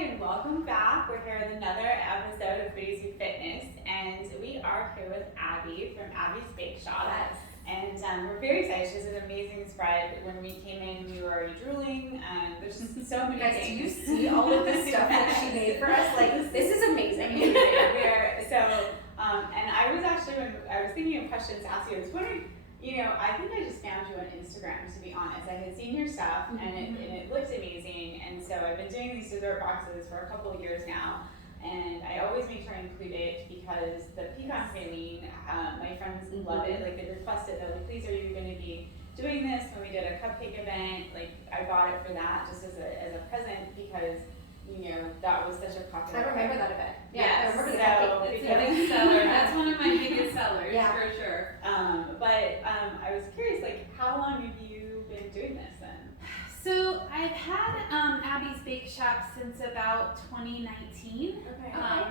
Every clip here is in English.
and welcome back. We're here with another episode of Foodies Who Fitness, and we are here with Abby from Abby's Bake Shop. Yes. And we're very excited. She has an amazing spread. When we came in, we were already drooling, and there's just so many Guys, things. do you see all of the stuff that she made for us? Like, this is amazing. We are, and I was actually, when I was thinking of questions to ask you, I was wondering, I think I just found you on Instagram, to be honest. I had seen your stuff, and it looked amazing, and so I've been doing these dessert boxes for a couple of years now, and I always make sure I include it because the Pecan Praline, my friends love it. Like, they requested, they're like, please, are you going to be doing this? When we did a cupcake event, like, I bought it for that just as a present because that was such a popular. I remember that event. Yeah, I remember the It's a big seller. That's one of my biggest sellers, for sure. But I was curious, like, how long have you been doing this then? So I've had Abby's Bake Shop since about 2019. Okay.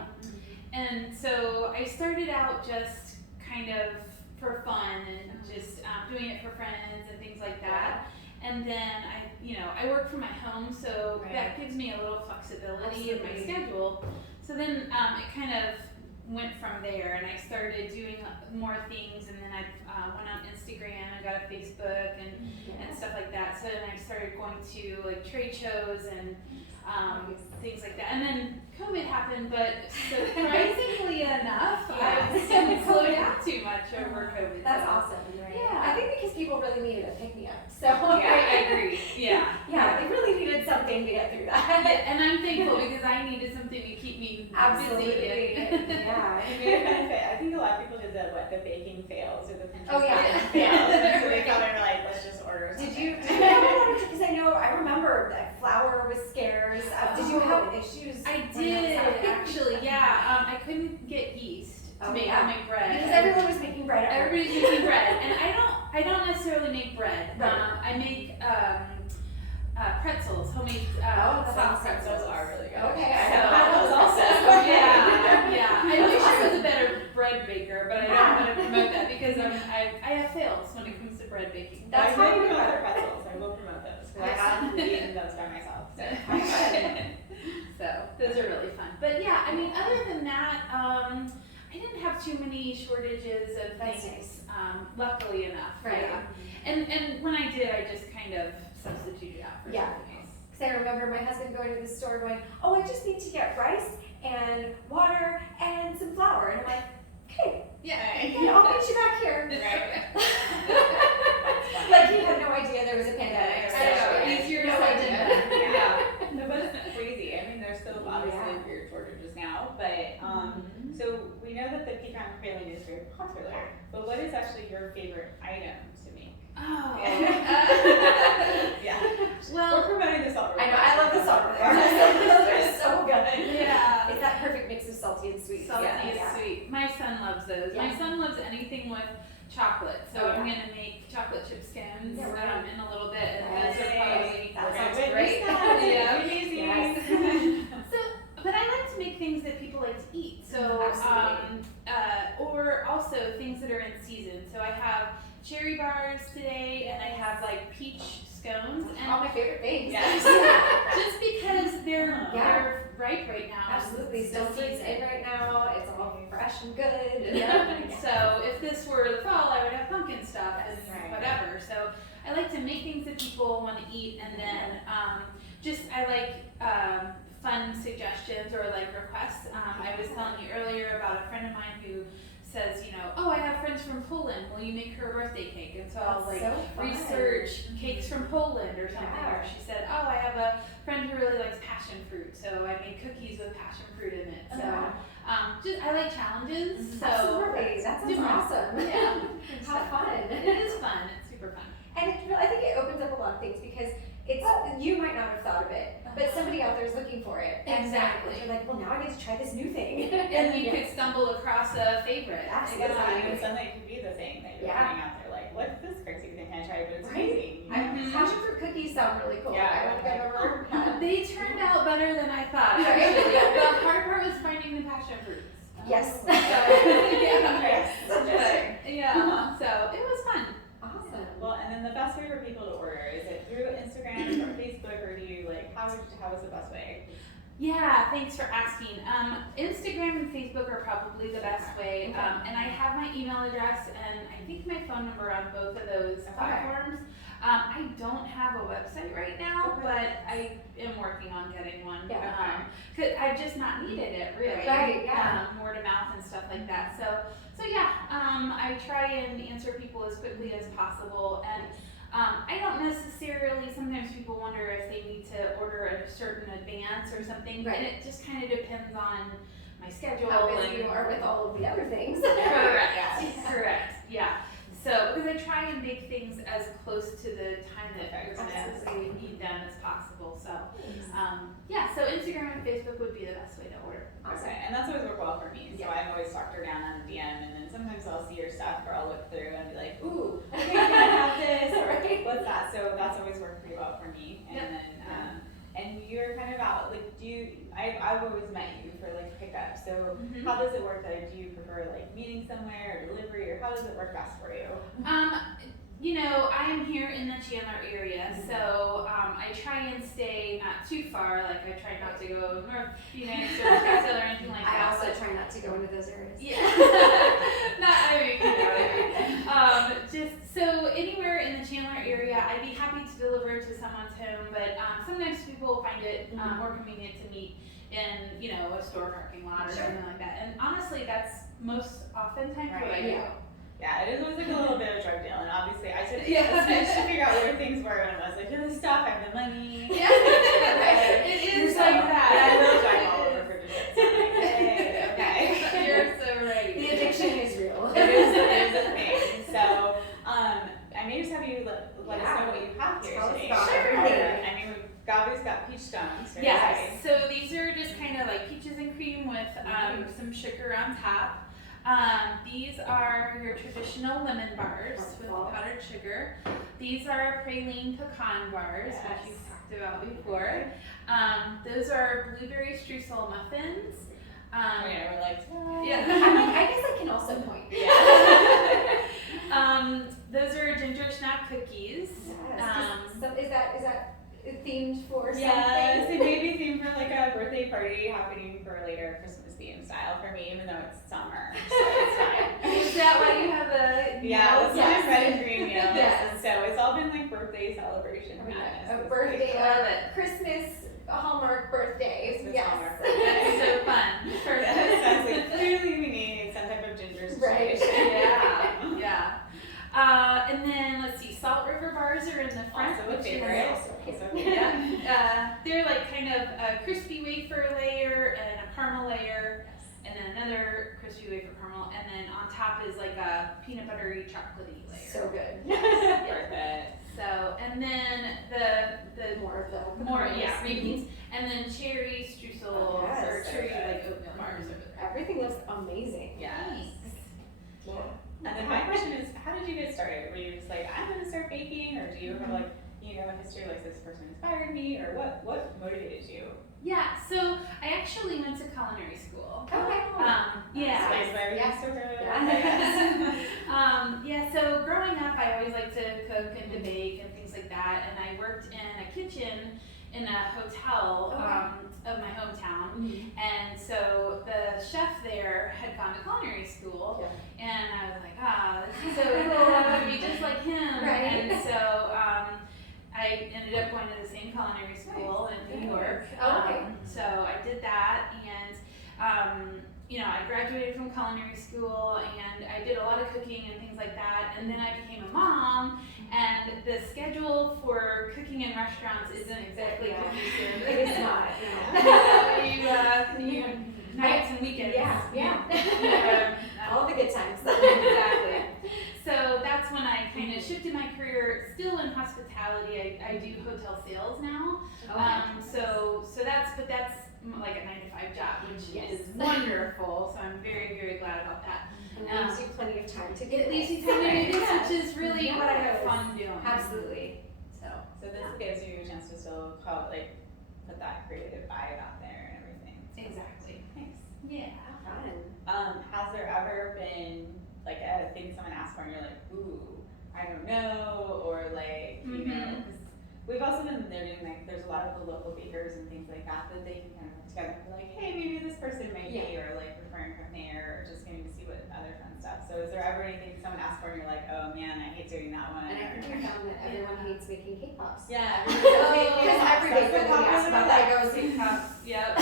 And so I started out just kind of for fun and just doing it for friends and things like that. And then I work from my home, so that gives me a little flexibility in my schedule. So then it kind of went from there, and I started doing more things, and then I went on Instagram and got a Facebook and stuff like that. So then I started going to like trade shows and things like that. And then COVID happened, but surprisingly enough, I didn't slow down too much over COVID. That's awesome. Right? Yeah. I think because people really needed a pick-me-up. So I agree. Yeah. Yeah, they really needed something to get through that. Yeah, and I'm thankful because I needed something to keep me Absolutely. busy. Yeah. I think a lot of people did the baking fails or the Pinterest yeah. fails. So they probably were like, let's just order something. Did you have a lot of, because I remember that flour was scarce. Did you have issues? I did actually. Yeah. I couldn't get yeast to make bread because everyone was making bread. Everybody's making bread, and I don't necessarily make bread. I make pretzels, homemade soft pretzels. Those are really good. Okay, I have those also. Yeah. I wish I was a better bread baker, but I don't want to promote that because I have fails when it comes to bread baking. That's how you promote the pretzels. I will promote those because I haven't eaten those by myself. So those are really fun. But yeah, I mean, other than that, I didn't have too many shortages of things, luckily enough. Right. Yeah. And when I did, I just kind of substituted out for something else. Because I remember my husband going to the store going, oh, I just need to get rice and water and some flour. And I'm like, okay, I'll meet you back here. Like he had no idea there was a pandemic. I know, easier said than done. No, but it's crazy. I mean, there's still obviously weird shortages now, but so we know that the pecan praline is very popular. But what is actually your favorite item to make? Oh. Well, we're promoting the salt. I know. I love the salt. They're so good. Yeah. It's that perfect mix of salty and sweet. Salty and sweet. My son loves those. My son loves anything with chocolate, so I'm gonna make chocolate chip scones in a little bit, and those are probably that sounds great. But I like to make things that people like to eat. So or also things that are in season. So I have cherry bars today, and I have like peach scones. And all my favorite things. Just because they're ripe right now. Absolutely, still fruits in right now. It's all fresh and good. So if this were the fall, I would have pumpkin stuff and whatever. So I like to make things that people want to eat, and then I like fun suggestions or like requests. I was telling you earlier about a friend of mine who says, oh, I have friends from Poland. Will you make her a birthday cake? And so I'll research cakes from Poland or something. Or she said, oh, I have a friend who really likes passion fruit, so I make cookies with passion fruit in it. So I like challenges. So absolutely, that sounds awesome. Yeah, how fun! It is fun. It's super fun. And I think it opens up a lot of things because you might not have thought of it, but somebody out there is looking for it. Exactly. And you're like, well, now I get to try this new thing. And you could stumble across a favorite. Absolutely. Even something could be the thing that you're putting out there. Like, what's this crazy thing I tried? But it's amazing. Passion fruit cookies sound really cool. I don't think I've ever had. They turned out better than I thought. Actually, the hard part was finding the passion fruits. Yes. So it was fun. Awesome. Well, and then the best way for people to order, is it through Instagram or Facebook, or do you how is the best way? Yeah, thanks for asking. Instagram and Facebook are probably the best way. And I have my email address and I think my phone number on both of those platforms. I don't have a website right now, but I am working on getting one. Cause I've just not needed it really. Word of mouth and stuff like that. So yeah, I try and answer people as quickly as possible. And I don't necessarily, sometimes people wonder if they need to order a certain advance or something, and it just kind of depends on my schedule. How busy you are with all of the other things. Correct, yeah. So, because I try and make things as close to the time that you're going to need them as possible. So, so Instagram and Facebook would be the best way to order. Okay, and that's always worked well for me. So I've always stalked her down on the DM, and then sometimes I'll see your stuff, or I'll look through and be like, ooh, okay, can I have this? Or what's that? So that's always worked pretty well for me. And then, and you're kind of out, like, I've always met you for like pickup. So how does it work? Do you prefer like meeting somewhere or delivery, or how does it work best for you? You know, I am here in the Chandler area, so I try and stay not too far. Like I try not to go North Phoenix or Scottsdale or anything like that. I also try not to go into those areas. Yeah, just so anywhere in the Chandler area, I'd be happy to deliver to someone's home. But sometimes people find it more convenient to meet in, you know, a store parking lot or something like that. And honestly, that's most oftentimes what I do. Yeah, it is always like a little bit of a drug deal, and obviously I should figure out where things were when I was like, here's the stuff, I have the money. It is like that. Yeah, I will drive all over for dessert. So I'm like, okay. You're so right. The addiction is real. It is a thing. So, I may just have you let us know what you have here today. I mean, Gabby's got peach scones. Yes, so these are just kind of like peaches and cream with some sugar on top. These are your traditional lemon bars with powdered sugar. These are praline pecan bars, which you've talked about before. Those are blueberry streusel muffins. We're like, I guess I can also point. Those are ginger snap cookies. So is that themed for something? Yes, it may be themed for like a birthday party happening for later Christmas theme style for me, even though it's summer, so it's fine. Is that why you have a that's why I'm red and green meals. And so it's all been like birthday celebration. A birthday, Christmas Hallmark birthdays. Hallmark birthday. That's so fun. Perfect. Sounds like clearly we need some type of ginger situation. And then let's see, Salt River bars are in the front. Also a favorite. They're like kind of a crispy wafer layer and a caramel layer, and then another crispy wafer caramel, and then on top is like a peanut buttery chocolatey layer. So good. Perfect. So, and then the more beans, and then cherry streusel or cherry like oatmeal bars over there. Everything looks amazing. Yes. And then my question is, how did you get started? Were you just like, I'm going to start baking, or do you have like, you know, a history like this person inspired me, or what motivated you? Yeah, so I actually went to culinary school. Okay. So growing up, I always liked to cook and to bake and things like that, and I worked in a kitchen in a hotel of my hometown, and so the chef there had gone to culinary school, and I was like, this is so cool, I want to be just like him, and so I ended up going to the same culinary school in New York, so I did that, and you know, I graduated from culinary school, and I did a lot of cooking and things like that, and then I became a mom, and the schedule for cooking in restaurants isn't exactly cohesive. It is not. You nights and weekends. All the good times. Exactly. So that's when I kind of shifted my career, still in hospitality. I do hotel sales now. So that's like a 9-to-5 job, which is wonderful. So I'm very, very glad about that. And it leaves you plenty of time to get it. Leaves you time to do this, which is really what I have fun doing. Absolutely. So this gives you a chance to still put that creative vibe out there and everything. Exactly. Thanks. Yeah. Fun. Has there ever been like a thing someone asked for and you're like, ooh, I don't know, or like, you know, because we've also been noting like there's a lot of the local bakers and things like that they can kind of put together and be like, hey, maybe this person might be, or like referring from there, or just getting to see what other fun stuff. So is there ever anything someone asks for and you're like, oh man, I hate doing that one? And I think we found that everyone hates making cake pops. Yeah. Because every day when we ask about that, it goes cake pops. Yep.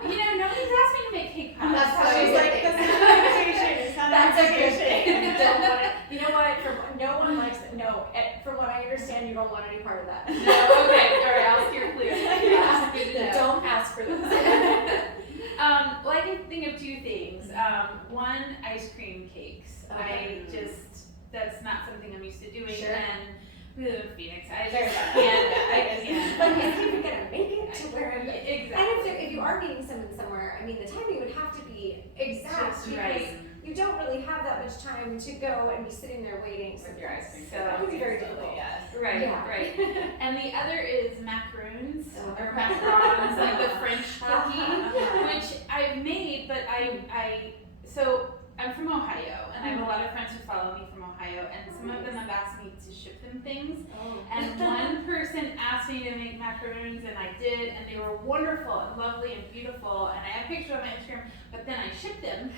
You know, nobody's asked me to make cake pops. That's how She's like, that's not an invitation. It's not That's an a good invitation. thing. Don't want it. You know what? No one likes it. No, from what I understand, you don't want any part of that. No, okay, all right, I'll steer clear. Yeah. Good to know. Don't ask for this. Well, I can think of two things. One, ice cream cakes. Okay. That's not something I'm used to doing. Sure. And we live in Phoenix. I Very just well. can't. Like, is even gonna make it to where? Exactly. And if you are meeting someone somewhere, I mean, the timing would have to be exact Just because right. you don't really have that much time to go and be sitting there waiting. With your ice cream. So that would be very silly, difficult. yes. Right, Yeah. right. And the other is macaroons, Oh. or macarons, like the French cookie, Uh-huh. which I've made, but so I'm from Ohio, and I have a lot of friends who follow me from Ohio, and some of them have asked me to ship them things. Oh. And one person asked me to make macaroons, and I did, and they were wonderful and lovely and beautiful, and I have pictures on my Instagram, but then I shipped them,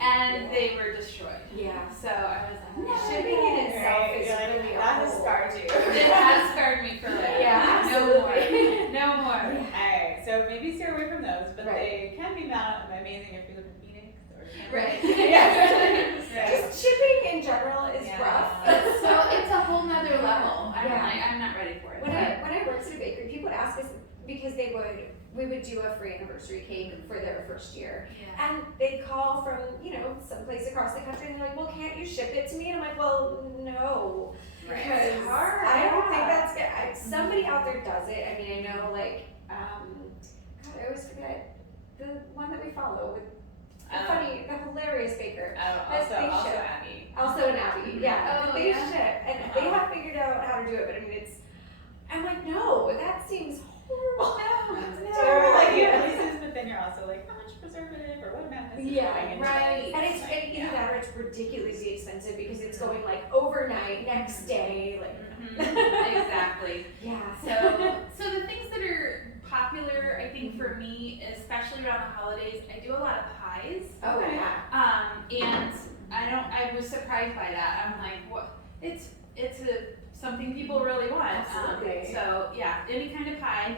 and they were destroyed. Yeah. So I was like, no. Shipping in itself Right, is you're like, really that has awful. scarred you. It has scarred me for life. Yeah, No more. absolutely. No more. Alright, so maybe steer away from those, but Right. they can be amazing if you live in Phoenix or Right. Yeah. Just shipping in general is Yeah. rough. So it's a whole nother level. I'm not ready for it. When I worked at a bakery, people would ask us because we would do a free anniversary cake for their first year. Yeah. And they'd call from, someplace across the country and they're like, well, can't you ship it to me? And I'm like, well, no. Right. Because It's hard. I don't think that's good. Somebody out there does it. I mean, I know, God, I always forget the one that we follow with the hilarious baker. Also Abby. Also an Abby, yeah. Oh, They yeah. ship, and they have figured out how to do it, but I mean, I'm like, no, that seems horrible. So like you at least is, but then you're also like, how much preservative or what amount is Yeah, going into right. this? And it's either that or it's ridiculously expensive because it's going like overnight, next day, like. Exactly. Yeah. So the things that are popular, I think for me, especially around the holidays, I do a lot of pies. Oh yeah. And I was surprised by that. I'm like, what? It's something people really want. Absolutely. So yeah, any kind of pie.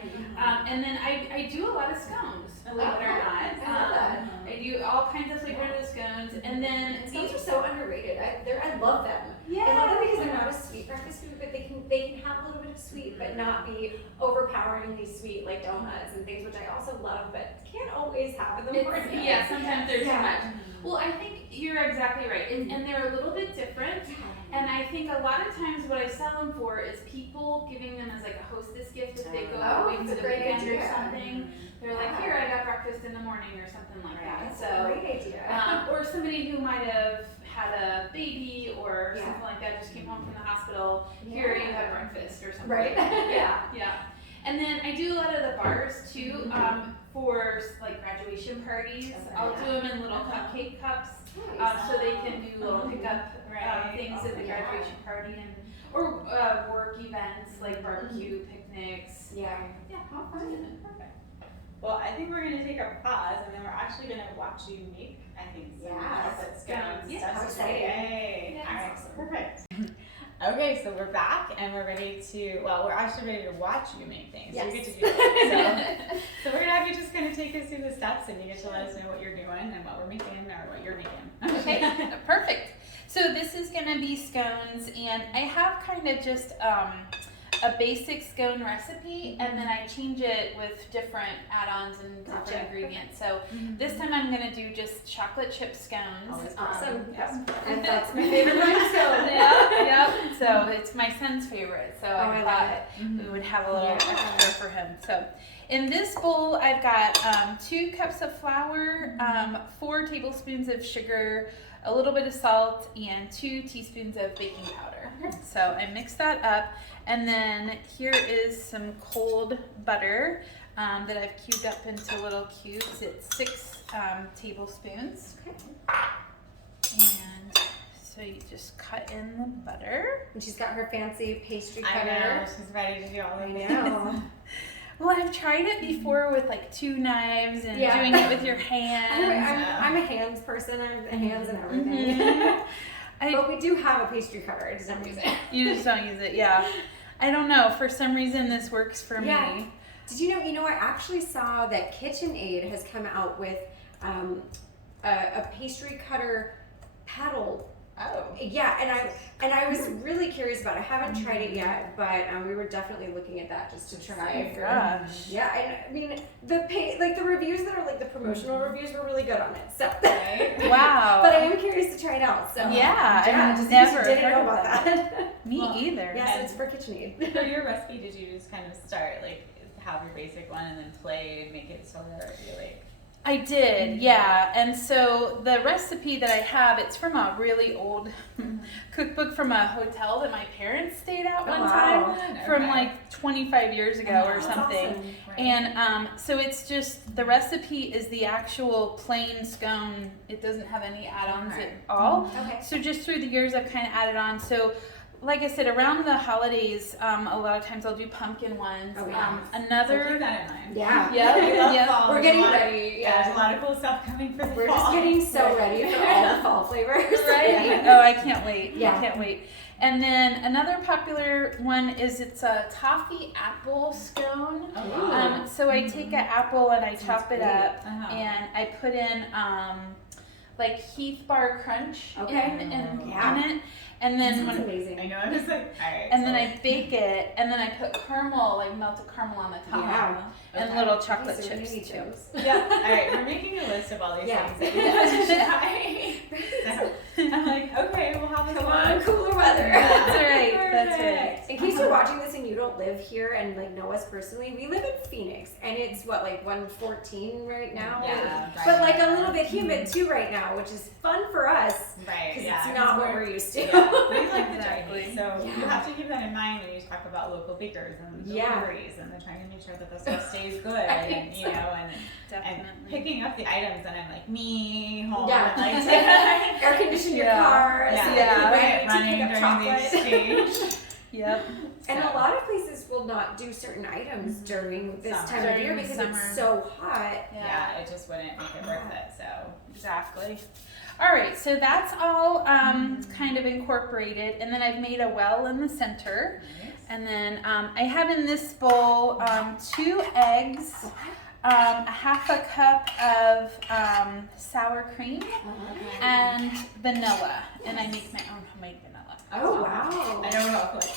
And then I do a lot of scones, believe it or not. I love that. I do all kinds of flavored scones, and then And scones are so underrated. I love them. yeah. I love them because they're not a sweet breakfast food, but they can have a little bit of sweet, but not be overpoweringly sweet like donuts and things, which I also love, but can't always have in the morning. Yeah, sometimes they're too Yeah. much. Well, I think you're exactly right, and they're a little bit different. And I think a lot of times what I sell them for is people giving them as like a hostess gift if they go away for that's a the great weekend or idea. something. They're like, here, I got breakfast in the morning or something like that. That's So, a great idea. or somebody who might have had a baby or Yeah. something like that, just came home from the hospital. Here, you have breakfast or something. Right. Yeah. And then I do a lot of the bars too, for like graduation parties. Okay. I'll do them in little cupcake cups, Nice. so they can do little pickup things at the Yeah. graduation party or work events like barbecue picnics. Yeah. Yeah. How fun. Perfect. Well, I think we're gonna take a pause and then we're actually gonna watch you make, I think, some Yes. chocolate scones. Yeah, That's how exciting. Yay. Yeah. Alright, perfect. Okay, so we're back and we're ready to, we're actually ready to watch you make things. So you get to do that. So we're gonna have you just kind of take us through the steps and you get to let us know what you're doing and what we're making or what you're making. Okay, perfect. So this is gonna be scones, and I have kind of just a basic scone recipe, and then I change it with different add-ons and different ingredients. So this time I'm gonna do just chocolate chip scones. Always Awesome. Yes. And that's my favorite kind of scone. Yep. So it's my son's favorite. So I I love thought it. we would have a little Yeah. extra for him. So in this bowl, I've got 2 cups of flour, 4 tablespoons of sugar, a little bit of salt, and 2 teaspoons of baking powder. So I mix that up, and then here is some cold butter that I've cubed up into little cubes. It's 6 tablespoons. And so you just cut in the butter. And she's got her fancy pastry I cutter. know, she's ready to do all of I it. know. Well, I've tried it before with like 2 knives and doing it with your hands. I'm a hands person. I have hands and everything. But we do have a pastry cutter. I just don't use it. You just don't use it, yeah. I don't know. For some reason, this works for me. Did you know? I actually saw that KitchenAid has come out with a pastry cutter paddle. Oh. Yeah, and I was really curious about it. I haven't tried it yet, but we were definitely looking at that just to try. Oh gosh. Yeah, I mean the reviews that are like the promotional reviews were really good on it. So wow. But I am curious to try it out. So I've just never didn't know heard about that. Me either. Yes, it's for KitchenAid. For your recipe, did you just kind of start like have your basic one and then play and make it so that you like? I did, yeah. And so the recipe that I have, it's from a really old cookbook from a hotel that my parents stayed at one time from like 25 years ago or something. Awesome. Right. And so it's just, the recipe is the actual plain scone. It doesn't have any add-ons at all. Okay. So just through the years, I've kind of added on. So like I said, around the holidays, a lot of times I'll do pumpkin ones. Oh, yeah. So Another, keep that in mind. Yeah. yeah. Fall. We're getting ready. Yeah, there's a lot of cool stuff coming for the We're fall. just getting so ready for all the fall flavors. Right? Oh, I can't wait. Yeah. I can't wait. And then another popular one is it's a toffee apple scone. Oh, wow. So I take an apple and I chop it up Uh-huh. and I put in like Heath Bar Crunch in it. And then That's when amazing. I know, I was like, alright. and then I bake it, and then I put caramel, like melted caramel on the top, Yeah. and Okay. little chocolate So we chips need too. those. Yeah. Alright, we're making a list of all these Yeah. things that we have to try. So, I'm like, okay, we'll have this Come one. on, cooler weather. That's right. That's right. Perfect. In case you're watching this and you don't live here and like know us personally, we live in Phoenix and it's what, like 114 right now? Yeah, But like a right. little bit humid too right now, which is fun for us Right, because yeah. it's not what we're used to. Yeah, we like the Exactly. dryness. So you Yeah. have to keep that in mind when you talk about local bakers and Yeah. deliveries and they're trying to make sure that the stuff stays good and you know and Definitely. picking up the items and I'm like me home Yeah. and like Air condition your Yeah. car, yeah, so Yeah. ready to running pick up during the chocolate. exchange. Yep. And So, a lot of places will not do certain items during this Summer. time of year During because summer. it's so hot. yeah, it just wouldn't make it worth it. So Exactly. All right, so that's all kind of incorporated, and then I've made a well in the center, and then I have in this bowl 2 eggs, a half a cup of sour cream, and vanilla, and I make my own homemade vanilla. Oh, wow. I know we're all quick.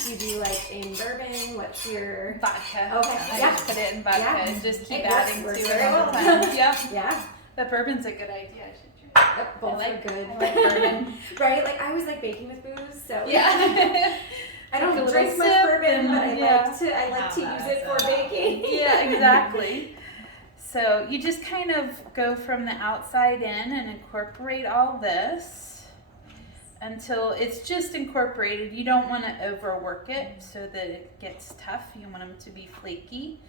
Do you do like in bourbon? What's your Vodka. Okay, I yeah. just put it in vodka Yeah. and just keep It adding works to it very all the well. time. Yep. Yeah, The bourbon's a good idea. I should try. yep, both I like- are good. I like bourbon. Right? Like I always like baking with booze, so Yeah. I Take a don't little drink much sip bourbon, and, but I yeah. like to use it for baking. Yeah, exactly. So you just kind of go from the outside in and incorporate all this until it's just incorporated. You don't want to overwork it so that it gets tough. You want them to be flaky,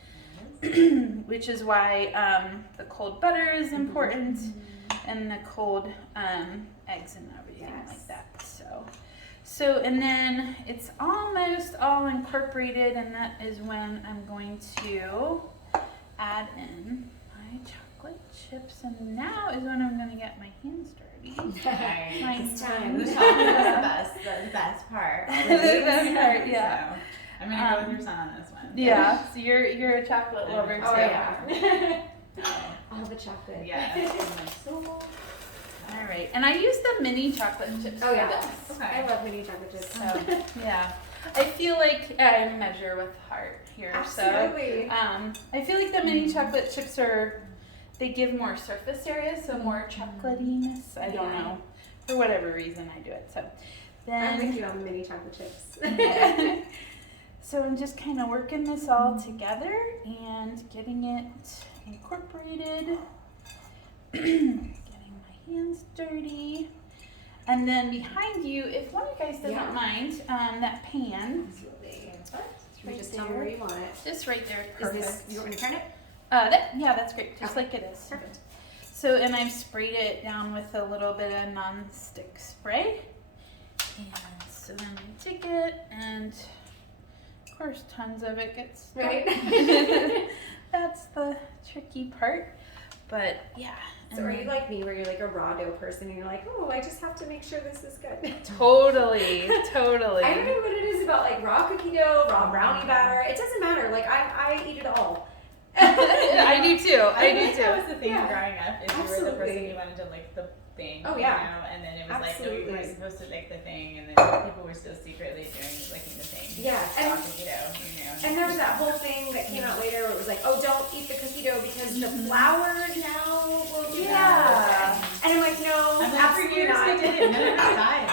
which is why the cold butter is important and the cold eggs and everything like that. So, and then it's almost all incorporated, and that is when I'm going to add in my chocolate chips, and now is when I'm going to get my hands dirty. It's time. The chocolate is the best part. The best part, yeah. So, I'm gonna go with your son on this one. Yeah, so you're a chocolate lover too. Oh yeah. Oh, All the chocolate. yeah. I'm like, so All right, and I use the mini chocolate chips Oh for yeah. this. I okay. love mini chocolate chips. So, yeah. I feel like I measure with heart here. Absolutely. So, I feel like the mini chocolate chips they give more surface area, so more chocolatiness. I don't know. For whatever reason, I do it. So, I'm with then. you on the mini chocolate chips. So, I'm just kind of working this all together and getting it incorporated. Getting my hands dirty. And then behind you, if one of you guys doesn't mind, that pan. Absolutely. It's You right just tell me where there. you want it. Just right there. Is Perfect. this, you want me to turn it? That's great. Just Okay. like it is. Perfect. So, and I've sprayed it down with a little bit of non-stick spray. And so then we take it and Of course, tons of it gets stuck. Right. That's the tricky part. But yeah. So are you like me where you're like a raw dough person and you're like, oh, I just have to make sure this is good? Totally. I don't know what it is about like raw cookie dough, raw brownie batter. It doesn't matter. Like I eat it all. I do too. I do think that too. was the thing Yeah. growing up, is you were the Absolutely. person who wanted to lick the thing. Oh, yeah. You know? And then it was like, no, you Absolutely. weren't supposed to lick the thing, and then people were still secretly licking the thing. Yeah, and- Raw cookie dough, you know. And there was that whole thing that came out later where it was like, oh, don't eat the cookie dough because the flour now will do that. And I'm like, no, I'm like, for absolutely years not. we did it. None of us died.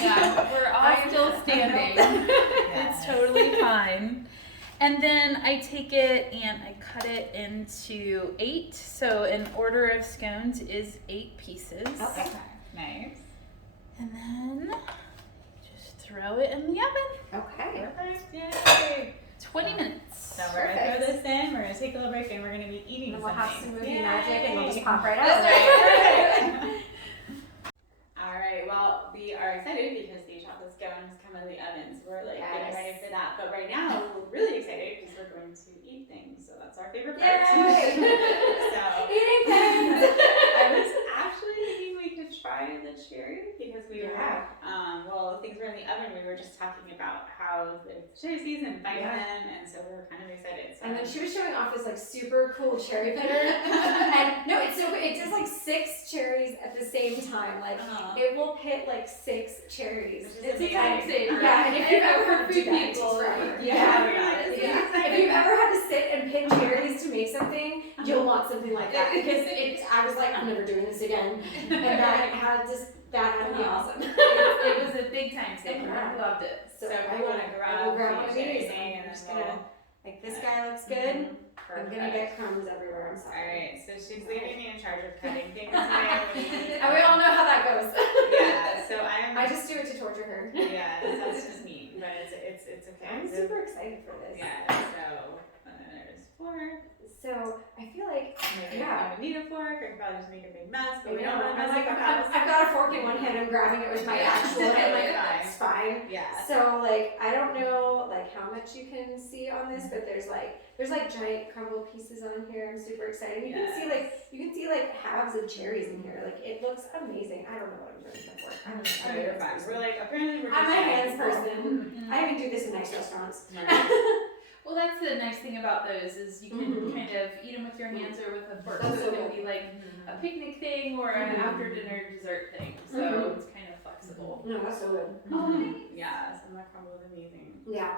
Yeah, we're all still standing. It's totally fine. And then I take it and I cut it into 8. So an order of scones is 8 pieces. Okay. Nice. And then just throw it in the oven. Okay. Perfect. Yay. 20 minutes. So we're going to throw this in, we're going to take a little break, and we're going to be eating And we'll something. have some movie Yay. magic and we'll just pop right out. That's right. All right, well, we are excited because the chocolate scone has come out of the oven, so we're like getting Yes. ready for that. But right now, we're really excited because we're going to eat things, so that's our favorite part. Yay! So Eating things! I was actually thinking we could try the cherry because we were, well, things were in the oven. We were just talking about how the cherry season, biting them, and so we were kind of excited. So. And then she was showing off this like super cool cherry picker. And no, it's so good. It does like 6 cherries at the same time. Like it will hit like 6 cherries. It's a time saver. Yeah, and if you've ever had to do food that, people, yeah. If you've ever had to sit and pick cherries to make something, you'll want something like that because I was like, I'm never doing this again, and that had to be awesome. It was a big time saver. Yeah. I loved it. So if I you will want to grab, I will grab one of cherry these. thing, and I'm just then gonna like this guy looks good. I'm gonna get crumbs everywhere. I'm All sorry. right, so she's leaving me in charge of cutting things today. And we all know how that goes. Yeah, so I just do it to torture her. Yeah, that's just mean, but it's okay. I'm super excited for this. Yeah, so there's 4. So I feel like Maybe Yeah. we don't need a fork, or probably just make a big mess, but we I don't know, want to mess I'm like, up the house. I've got a fork in one hand. I'm grabbing it with my actual hand. Like Fine. it's fine. Yeah. So like I don't know like how much you can see on this, but there's like giant crumble pieces on here. I'm super excited. You can see like halves of cherries in here. Like it looks amazing. I don't know what I'm doing the fork. I'm No, you're fine. We're like, apparently we're I'm just a hands people. person. I even do this in nice restaurants. Well, that's the nice thing about those is you can kind of eat them with your hands or with a fork. That's So so it can good. be like a picnic thing or an after dinner dessert thing. So it's kind of flexible. No, that's so good. Yeah, so that crumble is amazing. Yeah.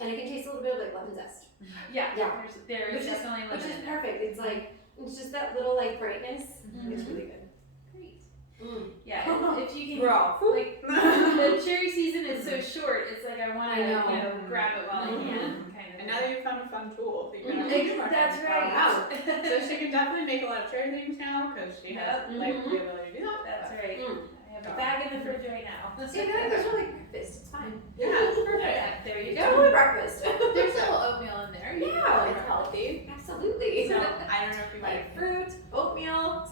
And it can taste a little bit like lemon zest. Yeah, Yeah. there's Which is- definitely Which lemon is in there. perfect. It's like it's just that little like brightness. It's Mhm. really good. Great. Mm. Yeah, if you can, We're all like, the cherry season is so short, it's like I want to, I know. grab it while I can, kind of. And now that you found a fun tool, that you're gonna Mhm. do more That's things. right. Wow. So she can definitely make a lot of cherry things now because she has like the ability to do that. That's right. Mm. I have a bag in the fridge right now. See, I feel like there's really breakfast. It's fine. Yeah, it's perfect. Yeah, there you Totally go. breakfast. There's a little oatmeal in there. Yeah. It's healthy. Absolutely. So I don't know if you want Like fruit, oatmeal,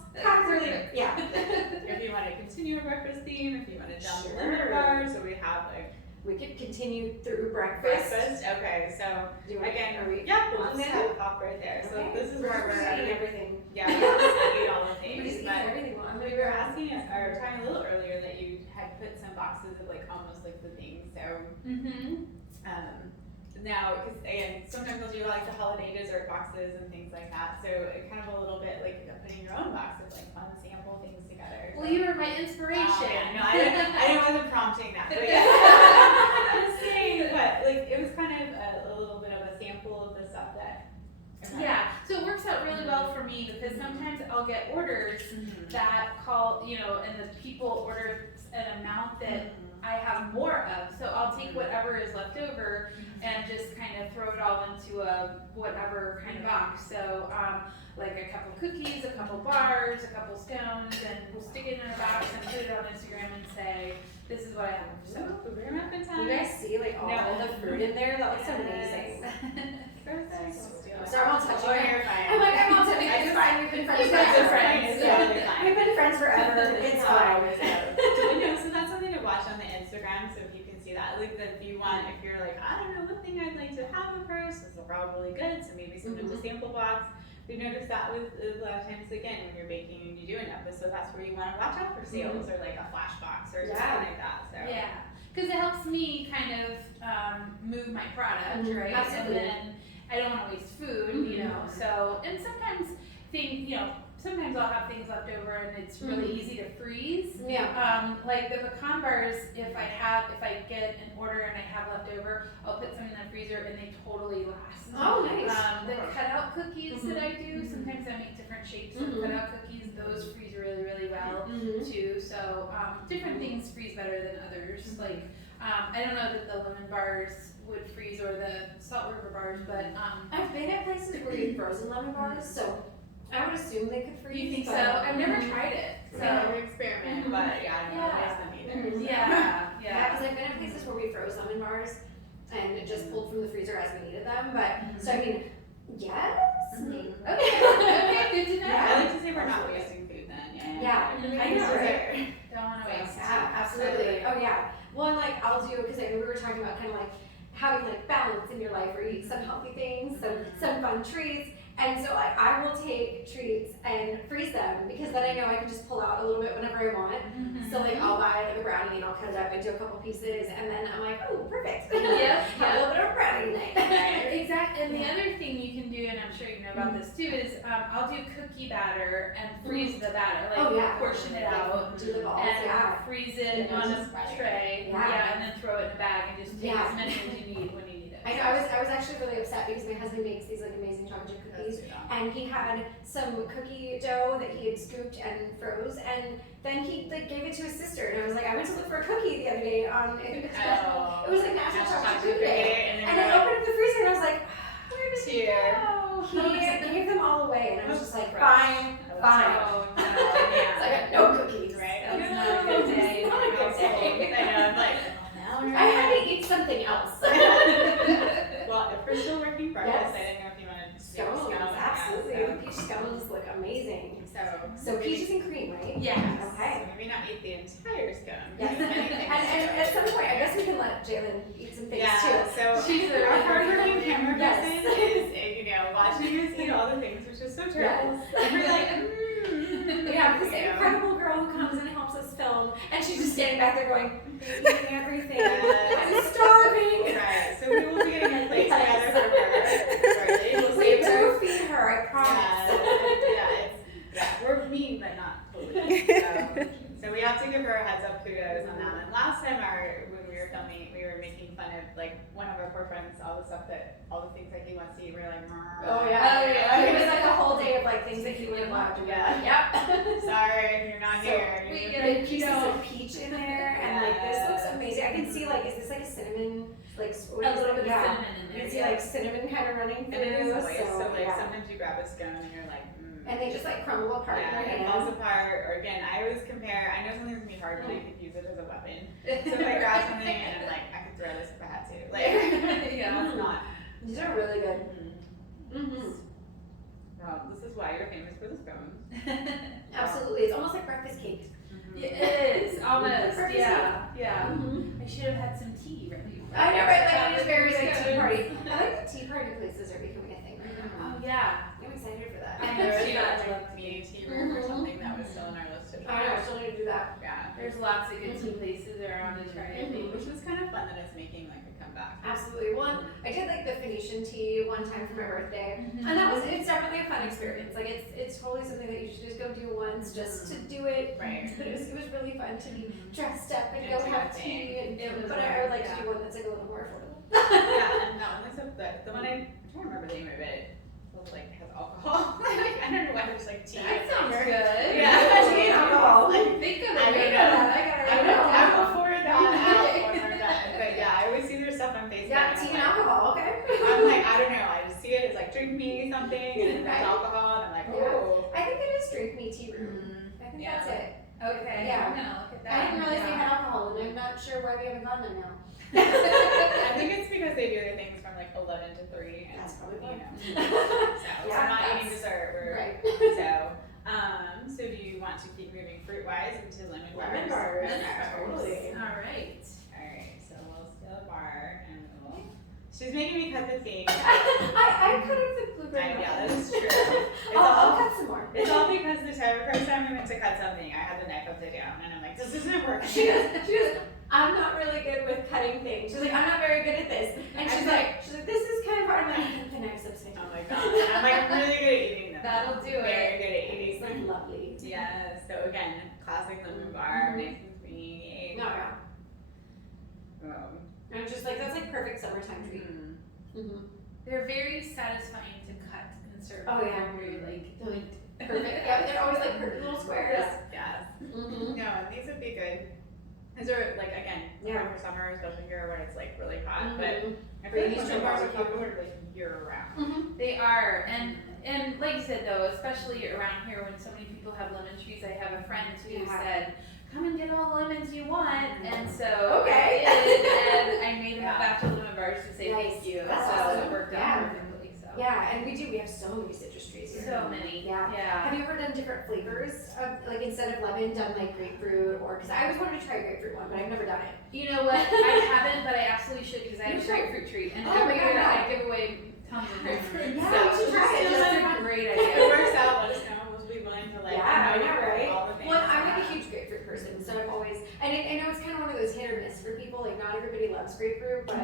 really, yeah. if you want to continue a breakfast theme, if you want to jump Sure. lemon bars, so we have like We could continue through breakfast. breakfast. Okay, so Do you want again, are we yeah, we'll on just there? have a pop right there. So Okay. this is where we're eating at. everything. Yeah, we'll just eat all the We're things. just eating But everything. Well, I'm we gonna were grab asking or talking a little earlier that you had put some boxes of like almost like the things. So Mm-hmm. now, because again, sometimes we'll do like the holiday dessert boxes and things like that. So it kind of a little bit like putting your own box of like fun sample things together. Well, you were my inspiration. Oh, yeah. No, I wasn't prompting that. But yeah. Just saying, but like it was kind of a little bit of a sample of the stuff that. Yeah, so it works out really well for me because sometimes I'll get orders that call, and the people order an amount that I have more of. So I'll take whatever is left over and just kind of throw it all into a whatever kind of box. So like a couple cookies, a couple bars, a couple scones, and we'll stick it in a box and put it on Instagram and say, this is what I have. So we're gonna have a good time. You guys see like all No. the fruit in there? That looks Yes. amazing. Perfect. So I won't touch Oh, it. you're fine. I'm like, I won't touch it. It's fine. We've been friends You guys are forever. friends. It's Yeah. totally fine. We've been friends forever. It's fine. So that's something to watch on the Instagram. So if you can see that, like if you want, if you're like, I don't know what thing I'd like to have the first, they're probably good, so maybe send them to sample box. We've noticed that with a lot of times, again, when you're baking and you do an episode, that's where you want to watch out for sales or like a flash box or something like that. So yeah, because it helps me kind of move my product, right? Absolutely. And then I don't want to waste food, you know. So, and sometimes sometimes I'll have things left over and it's really easy to freeze. Yeah. Like the pecan bars, if I get an order and I have left over, I'll put some in the freezer and they totally last. Oh, nice. The cutout cookies that I do, sometimes I make different shapes of cutout cookies. Those freeze really, really well too. So different things freeze better than others. Like I don't know that the lemon bars would freeze or the Salt River bars, but I've been at places where you frozen lemon bars, so I would assume they could freeze. you think so? I've never tried it. So yeah, we experiment, but yeah, I don't know them either. Yeah, Yeah, because I've been at places where we froze lemon bars and it just pulled from the freezer as we needed them. But so I mean, yes. Okay, good to know. I like to say we're not wasting food then. Yeah, I know, right? Don't want to waste. Yeah, absolutely. Oh yeah. Well, and like I'll do because we were talking about kind of like having like balance in your life where you eat some healthy things, some fun treats. And so like I will take treats and freeze them because then I know I can just pull out a little bit whenever I want. So like I'll buy like a brownie and I'll cut it up into a couple pieces and then I'm like, oh, perfect. Yeah, Have a little bit of brownie night. Exactly. And the other thing you can do, and I'm sure you know about this too, is I'll do cookie batter and freeze the batter, like portion it out Do the balls, and freeze it on a tray, Yeah. and then throw it in a bag and just take as many as you need when you need it. I know, I was actually really upset because my husband makes these like amazing chocolate chip cookies and he had some cookie dough that he had scooped and froze and then he like gave it to his sister and I was like, I went to look for a cookie the other day on it was like National Chocolate Chip Day and I opened up the freezer and I was like, where did he go? He gave them all away and I was just like, fine. Oh, no, yeah. So I got no cookies. Right? That's not a good day. Not a good day. I know, I'm like, I had to eat something else. well, if we're still working breakfast, I didn't know if you wanted to do Scones, absolutely. Yeah, The peach scones look amazing. so peaches and cream, right? Yes. Okay. So maybe not eat the entire scone. Yes. and at some point, I guess we can let Jalen eat some things Yeah, too. so She's our hardworking camera Yes. person is, watching us eat all the things, which is so true. Yes. And we're like, Yeah, this incredible girl who comes and helps us film, and she's just standing back there going, eating everything. I'm starving. Right, so we will be getting a plate together for her. We'll We save her. do feed her, I promise. We're mean, but not totally. So we have to give her a heads up kudos on that. And last time when we were filming, we were making fun of like one of our poor friends, all the things that he wants to eat. We were like, Oh yeah. It was like a whole day of like things that he would have loved. Yeah. Sorry, you're not here. we Get a piece of peach in there, and like this looks amazing. I can see like, is this like a cinnamon, like a little bit of cinnamon in You there. can see like cinnamon kind of running through. And it is always, so like yeah. sometimes you grab a scone and you're like, And they just like crumble apart in your it hand. falls apart. Or again, I always compare. I know something's gonna be hard, but I could use it as a weapon. So if I grab something and I'm like, I could throw this if I had to. Like, it's not. These are really good. Well, this is why you're famous for the scones. Absolutely, it's almost like breakfast cake. It is almost, Breakfast yeah. Mm-hmm. I should have had some tea ready. I know, right? Like it's very like tea party. I like the tea party places are becoming a thing right now. Oh yeah. I'm excited for that. I There know was too. that like community tea room or something that was still on our list to I know, try. I still need to do that. Yeah. There's lots of good tea places around to try. I think. Which was kind of fun that it's making like a comeback. Absolutely. One, I did like the Phoenician tea one time for my birthday, and it's definitely a fun experience. Like it's totally something that you should just go do once, just to do it. Right. But it was really fun to be dressed up and And go do have a tea. thing. But I would like to do one that's like a little more affordable. Yeah, and that one looks up the one I'm trying to remember the name of it. Like has alcohol. Like I don't know why there's like tea. That sounds flavor. good. Yeah. Tea and alcohol. Think of it. I don't Think know. of that. I know. I'm before that out when we're done. But yeah, I always see their stuff on Facebook. Yeah, tea and alcohol. Okay. I'm like, I don't know. I just see it as like drink me something and there's alcohol and I'm like, oh. I think it is drink me tea room. I think that's it. Okay. Yeah. I'm gonna look at that. I didn't realize they had alcohol, and I'm not sure why we haven't gone there now. I think it's because they do their things from like 11 to 3. And, That's probably you why. know. So Yeah, we're not that's- eating dessert. We're Right. So do you want to keep moving fruit wise into lemon bars? Lemon bars. Okay. Totally. All right. Alright, so we'll steal a bar and we'll. So She's making me cut the thing. I cut up the blueberry. Yeah, that is true. I'll cut some more. It's all because the first time we went to cut something, I had the knife upside down, and I'm like, this isn't working. She goes, I'm not really good with cutting things. She's like, I'm not very good at this. And she's like, this is kind of hard. I'm like, the knife's upside down. Oh my god. I'm like really good at eating them. That'll do it. Very good at eating It's like them. lovely. Yeah, so again, classic lemon bar, nice and creamy. No, yeah. And I'm just like, that's like perfect summertime treat. They're very satisfying to cut and serve. Oh, yeah. Very like Perfect. Yeah, they're always like perfect little squares. Yes. Mm-hmm. No, these would be good. These are like, again, for summer, especially here when it's like really hot, but I feel like these lemon bars are popular like year round. They are, and like you said though, especially around here when so many people have lemon trees. I have a friend who said, "Come and get all the lemons you want," and so I did, and I made them a batch of lemon bars to say thank you. That's so awesome. it worked out perfectly. So Yeah, and we have so many citrus trees here. so many. Yeah. Yeah. Have you ever done different flavors of, like, instead of lemon, done like grapefruit or, because I always wanted to try a grapefruit one, but I've never done it. You know what? I haven't, but I absolutely should because I have a grapefruit treat, and every year I give away tons of grapefruit. Yeah, so you should try it. it's just a great If idea. it works out, let us know. We'll be willing to like Yeah, I know, right? all the things. Well, I'm like a huge grapefruit person, so I've always, and I know it's kind of one of those hit or miss for people, like not everybody loves grapefruit, but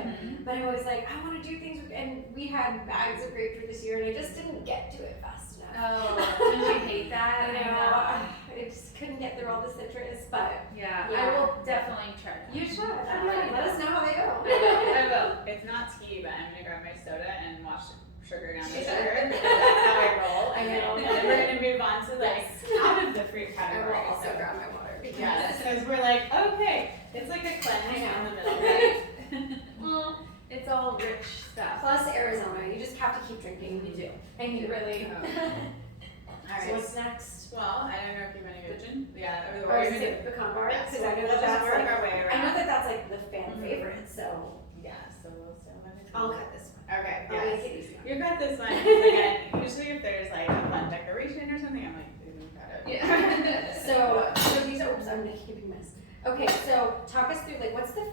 I'm always like, I want to do things, and we had bags of grapefruit this year, and I just didn't get to it fast enough. Oh, don't you hate that? I know, I just couldn't get through all the citrus, but Yeah, Yeah. I will definitely try that. you should. Let us know how they go. I will. It's not tea, but I'm gonna grab my soda and wash sugar down the sugar. That's how I roll. I know. And then we're gonna move on to like out of the fruit I will category. also So grab my water. Because yes, because we're like, okay, it's like a cleanse in the middle, right? It's all rich stuff. Plus Arizona, you just have to keep drinking. You do, and you really. All So right. what's next? Well, I don't know if you want to go gin. Yeah, Or is even it pecan bar? yeah, Because so I know we'll that just that's work like, our way around. I know that that's like the fan favorite. So Yeah, so we'll still have it. I'll cut this one. Okay, I'll yes. make it easy. You got this one. Again, usually if there's like a fun decoration or something, I'm like, ooh, got it. Yeah. So these are. Oops, I'm making a big mess. Okay, so talk us through like what's the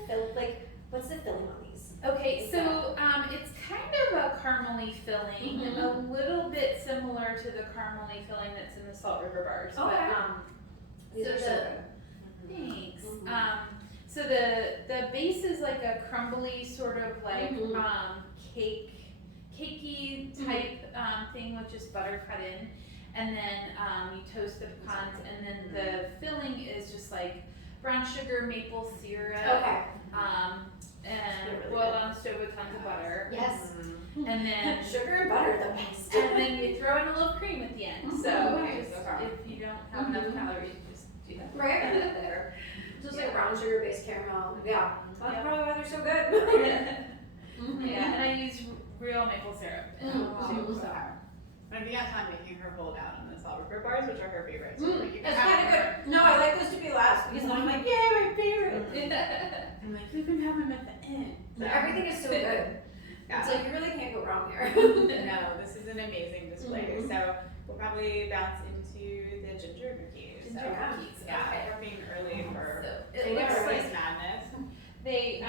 filling on these? Okay, so it's kind of a caramely filling, a little bit similar to the caramely filling that's in the Salt River Bars. Okay. But These so are so the good. thanks. So the base is like a crumbly sort of like cakey type thing with just butter cut in, and then you toast the pecans, and then the filling is just like brown sugar, maple syrup, Okay. and Really boiled good. on stove with tons of butter, Yes. and then Sugar and butter, the best. and then you throw in a little cream at the end. So Nice. just, if you don't have enough calories, just do that. Right. Just like brown sugar based caramel. Yeah. That's Yeah. probably why they're so good. Yeah, and I use real maple syrup. Mm. Too, so. But if you got time making her hold out on the Salt River Bars, which are her favorites. So like, you can It's have kind of more. good. No, I like those to be last because then I'm like, yay, my favorite. I'm like, you can have them at the end. So, Everything is so good. yeah. It's like you really can't go wrong here. No, this is an amazing display. So we'll probably bounce into the ginger cookies. Ginger So, cookies, yeah, okay. we're being early for So I it know, looks right? like this madness. they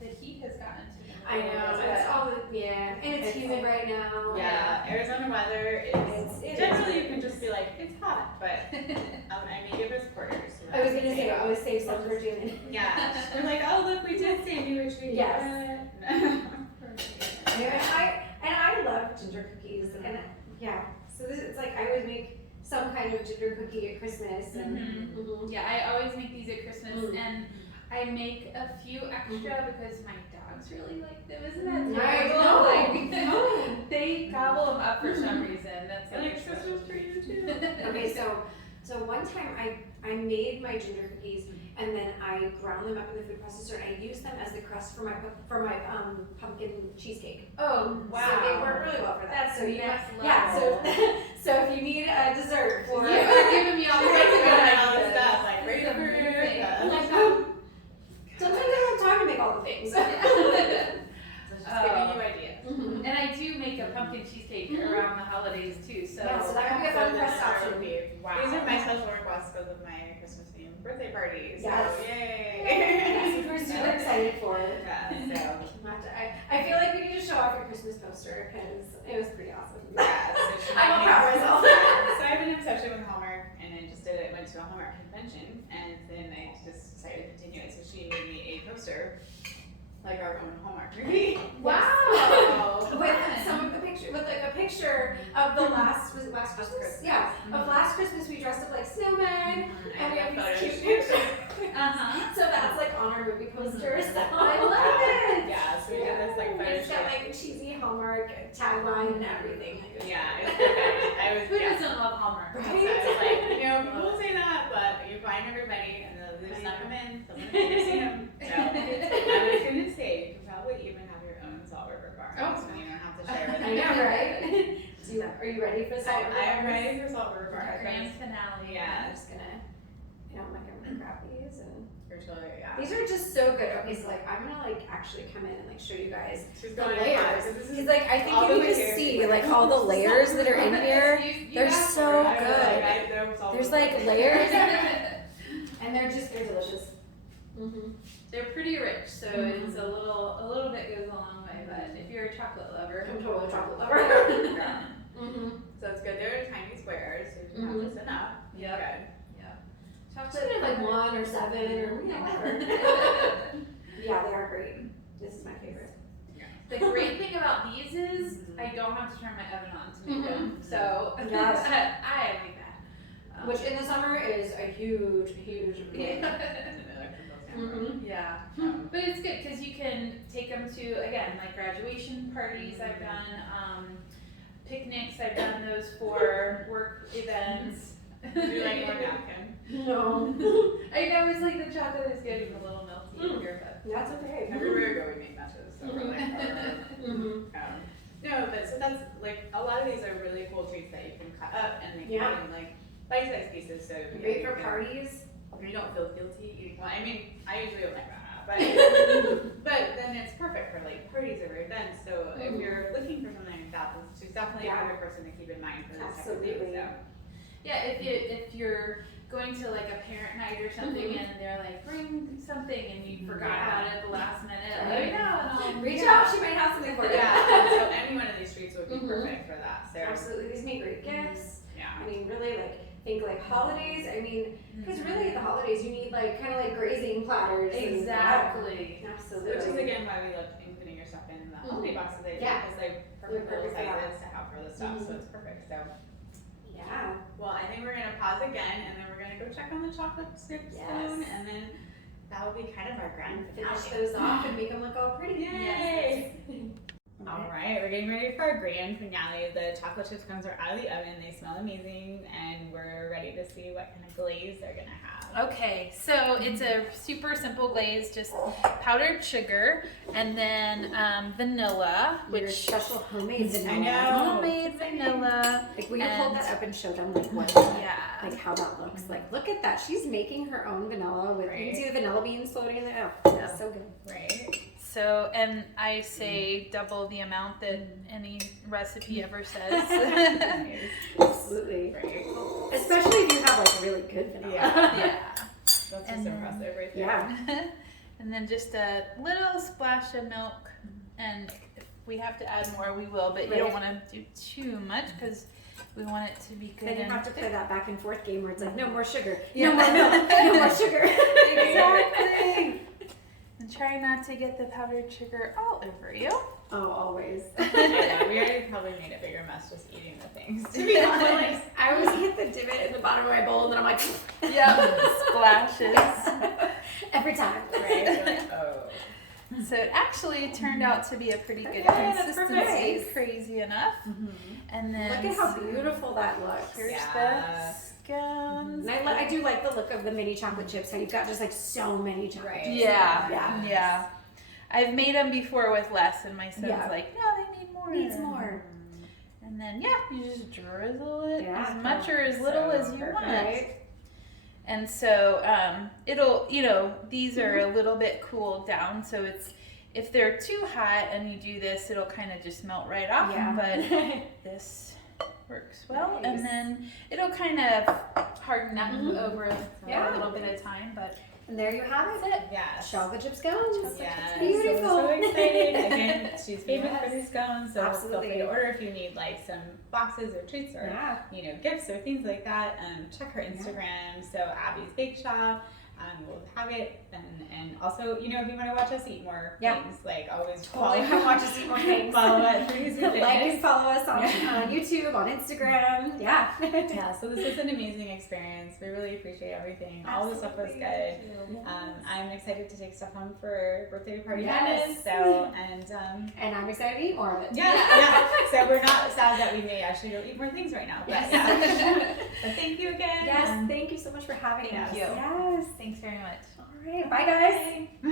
the heat has gotten to them. I know. It's all and it's humid right now. Yeah, Arizona weather is It generally you can just be like, it's hot, but I may give us quarters. So I was that's gonna say, okay. always save some for Jalen. Yeah, we're like, oh look, we did sandwich treat. Yes. Yeah. And I love ginger cookies, and yeah. So it's like I always make some kind of ginger cookie at Christmas, and Yeah, I always make these at Christmas, Mm. and I make a few extra because my dogs really like them. Isn't that Nice. terrible? No. Like, No. they gobble them up for some reason. That's Like like Christmas for you too. Okay, so one time I made my ginger cookies and then I ground them up in the food processor and I used them as the crust for my pumpkin cheesecake. Oh wow! So they work really well for that. That's so you next level. yeah. So if you need a dessert for You are giving me all She's kinds of like, good all this ideas. stuff, like grapefruit. sometimes I don't have time to make all the things. So just giving you ideas. And I do make a pumpkin cheesecake around the holidays too. So Yeah, so that could be a fun press option. Wow. These are my special requests for my Christmas themed birthday party. So Yes. yay! Yes, we're super excited for it. Yeah, so. I feel like we need to show off your Christmas poster because it was pretty awesome. Yeah, so I'm proud of myself. So I've been obsessed with Hallmark, and I just went to a Hallmark convention, and then I just decided to continue it. So she made me a poster, like our own Hallmark movie. Wow! With some of the picture, with like a picture of the last Christmas? Yeah, of last Christmas we dressed up like snowmen, and we have these cute pictures. So that's like on our movie poster. So I love it. Yeah, so we did this like photo It's got shoot. like a cheesy Hallmark tagline and everything. Yeah, it's good. who doesn't love Hallmark? So I was like, people say that, but you find everybody, and they'll snuck them in. Someone will see them. So I was gonna say, you could probably even have your own Salt River Bar. So you don't have to share with I know, right? Are you ready for Salt River I'm Bars? ready for Salt River Bar. Grand finale. Yeah. I'm just gonna, I'm like, I'm gonna grab these and. Yeah. These are just so good. Okay, so like I'm gonna like actually come in and like show you guys She's the going layers. in Because like I think all you the need way to here. see like all the layers that are in here. They're so good. There's like layers and they're delicious. They're pretty rich, so it's a little bit goes a long way. But if you're a chocolate lover, I'm totally a chocolate lover. Yeah. So it's good. They're tiny squares, so you have just enough. Yep. Good. Just gonna have like 1 or 7 or whatever. Yeah, they are great. This is my favorite. The great thing about these is I don't have to turn my oven on to make them. So Yes. I like that. Which in the summer is a huge win. Yeah, but it's good because you can take them to, again, like graduation parties I've done, picnics I've done those for, work events. Do you like more napkin? No. I know it's like the chocolate is getting a little melty here, but That's okay. Everywhere we go, we make messes. So we're like, no, but so that's like a lot of these are really cool treats that you can cut up and make in like bite-sized pieces. So Great for parties. You don't feel guilty eating one. I mean, I usually don't like that, but then it's perfect for like parties or events. So if you're looking for something like that, she's definitely a perfect person to keep in mind for this type of thing. So. Yeah, if you're going to like a parent night or something and they're like, bring something and you forgot about it at the last minute, let me know and I'll reach out. She might have something for you. Yeah, so any one of these treats would be perfect for that. So. Absolutely, these make great gifts. Yeah. I mean, really, like think like holidays. I mean, because really at the holidays you need like kind of like grazing platters. Exactly. Absolutely. Which is again why we love including your stuff in the holiday boxes. Because they're perfect little sizes to have for the stuff. So it's perfect. So. Yeah. Well, I think we're gonna pause again, and then we're gonna go check on the chocolate chip scone, and then that will be kind of our grand finale. Finish those off and make them look all pretty. Yay! All right, we're getting ready for our grand finale. The chocolate chip scones are out of the oven. They smell amazing, and we're ready to see what kind of glaze they're gonna have. Okay, so it's a super simple glaze, just powdered sugar and then vanilla, Your special homemade vanilla. I know. Homemade vanilla. Like, will you hold that up and show them like what? Yeah. Like how that looks. Like, look at that. She's making her own vanilla with. You can see the vanilla beans floating in there. Oh, that's so good. Right. So, and I say double the amount that any recipe ever says. Absolutely. Right. Especially if you have like really good vanilla. Yeah. That's just impressive right there. Yeah. And then just a little splash of milk, and if we have to add more, we will, but you don't want to do too much because we want it to be good. Then you have to play that back and forth game where it's like, no more sugar, Yeah. no more milk, no more sugar. Exactly. And try not to get the powdered sugar all over you. Oh, always. I know, we already probably made a bigger mess just eating the things, to be honest. I always hit the divot in the bottom of my bowl and then I'm like, Yep, splashes. every time. Right? So like, oh. So it actually turned out to be a pretty good that's consistency, perfect. crazy enough. And then Look at how beautiful that looks. here's Yeah. the scones. And I do like the look of the mini chocolate chips, how you've got just like so many chocolate chips. Yeah. I've made them before with less, and my son's Yeah. like, no, they need more. Needs more. And then, you just drizzle it Yeah. as much or as little So as you want. Right? And so it'll, these are a little bit cooled down, so if they're too hot and you do this, it'll kind of just melt right off. Yeah. But this works well, Nice. and then it'll kind of harden up over a little bit of time. But And there you have it. that's it. Yes. Chocolate chip scones. Yeah, Beautiful. So excited. Again, she's famous Yes. for these scones, so Absolutely. feel free to order if you need like some boxes or treats or Yeah. gifts or things like that. Check her Instagram. So Abby's Bake Shop. We'll have it, and also if you want to watch us eat more things, like always Totally come watch us eat more things. follow us, Foodies with Like and Fitness. follow us on YouTube, on Instagram. Yeah. Yeah, so this was an amazing experience. We really appreciate everything. All the stuff was good. I'm excited to take stuff home for birthday party madness. So And I'm excited to eat more of it. yeah. So we're not sad that we may actually go eat more things right now. But, Yes. but thank you again. Yes, thank you so much for having us. Thank you. Yes. Thanks very much. All right, bye guys. Bye.